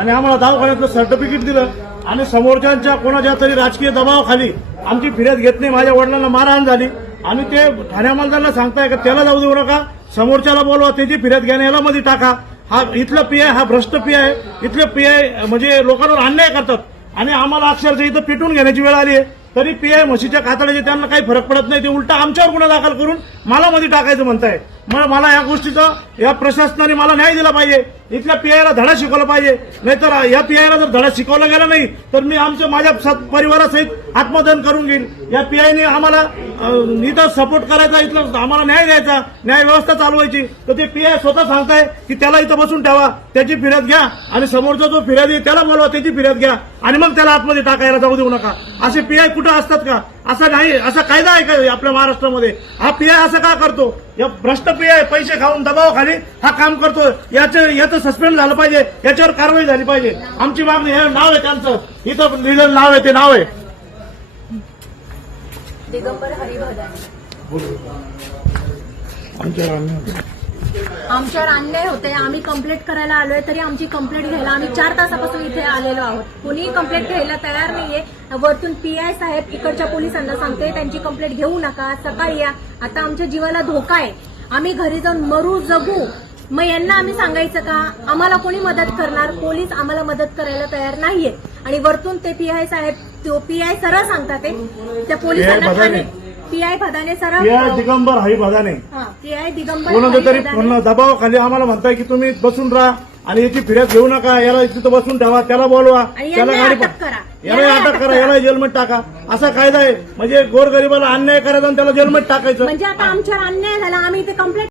आणि आम्हाला दवाखान्यातलं सर्टिफिकेट दिलं आणि समोरच्या कोणाच्या तरी राजकीय दबावाखाली आमची फिर्याद घेत नाही. माझ्या वडिलांना मारहाण झाली आणि ते ठाणे अंमलदारांना सांगताय का त्याला जाऊ देऊ नका, समोरच्याला बोलवा, त्याची फिर्याद घ्या, याला मध्ये टाका. हा इथलं पीआय हा भ्रष्ट पीआय, इथले पीआय म्हणजे लोकांवर अन्याय करतात आणि आम्हाला अक्षरशः इथं पेटून घेण्याची वेळ आली आहे. तरी पीआय म्हशीच्या कातड्याचे त्यांना काही फरक पडत नाही, ते उलटा आमच्यावर गुन्हा दाखल करून मला मध्ये टाकायचं म्हणताय. मला या गोष्टीचा या प्रशासनाने मला न्याय दिला पाहिजे, इथल्या पीआयला धडा शिकवला पाहिजे. नाहीतर या पीआयला जर धडा शिकवला गेला नाही तर मी माझ्या परिवारासहित आत्मदहन करून घेईल. या पीआयने आम्हाला इथं सपोर्ट करायचा, इथलं आम्हाला न्याय द्यायचा, न्याय व्यवस्था चालवायची. तर ते पीआय स्वतः सांगताय की त्याला इथं बसून ठेवा, त्याची फिर्याद घ्या आणि समोरचा जो फिर्यादी त्याला बोलवा, त्याची फिर्याद घ्या आणि मग त्याला आतमध्ये टाकायला जाऊ देऊ नका. असे पीआय कुठं असतात का? असं नाही, असा कायदा आहे का आपल्या महाराष्ट्रामध्ये? हा पीआय असं का करतो? या भ्रष्ट पीआय पैसे खाऊन दबावाखाली हा काम करतो. याचं सस्पेंड झालं पाहिजे, याच्यावर कारवाई झाली पाहिजे. आमची मागणी, हे नाव आहे त्यांचं, इथं लिहिलेलं नाव आहे, ते नाव आहे दिगंबर हरी भदाने. आमच्यावर अन्याय होते. आम्ही कंप्लेंट करायला आलोय, तरी आमची कंप्लेंट घ्यायला आम्ही 4 तासापासून इथे आलेलो आहोत. कोणीही कंप्लेंट घ्यायला तयार नाहीये. वरतून पीआय साहेब इकडच्या पोलिसांना सांगते त्यांची कंप्लेंट घेऊ नका, सकाळी या. आता आमच्या जीवाला धोका आहे, आम्ही घरी जाऊन मरू जगू. मग यांना आम्ही सांगायचं का? आम्हाला कोणी मदत करणार? पोलीस आम्हाला मदत करायला तयार नाहीये. आणि वरतून ते पीआय साहेब, तो पीआय सरळ सांगतात त्या पोलिसांना, पीआय भदाने सरळ, पीआय दिगंबर हरी भदाने, पीआय दिगंबर कोणाच्या तरी दबावाखाली आम्हाला म्हणताय की तुम्ही बसून राहा आणि याची फिर्याद घेऊ नका, याला तिथं बसून ठेवा, त्याला बोलवा, त्याला गाडी अटक करा, याला अटक करा, याला जेलमध्ये टाका. असा कायदा आहे म्हणजे गोरगरिबाला अन्याय करायचा आणि त्याला जेलमध्ये टाकायचं. म्हणजे आता आमच्यावर अन्याय झाला, आम्ही इथे कंप्लेंट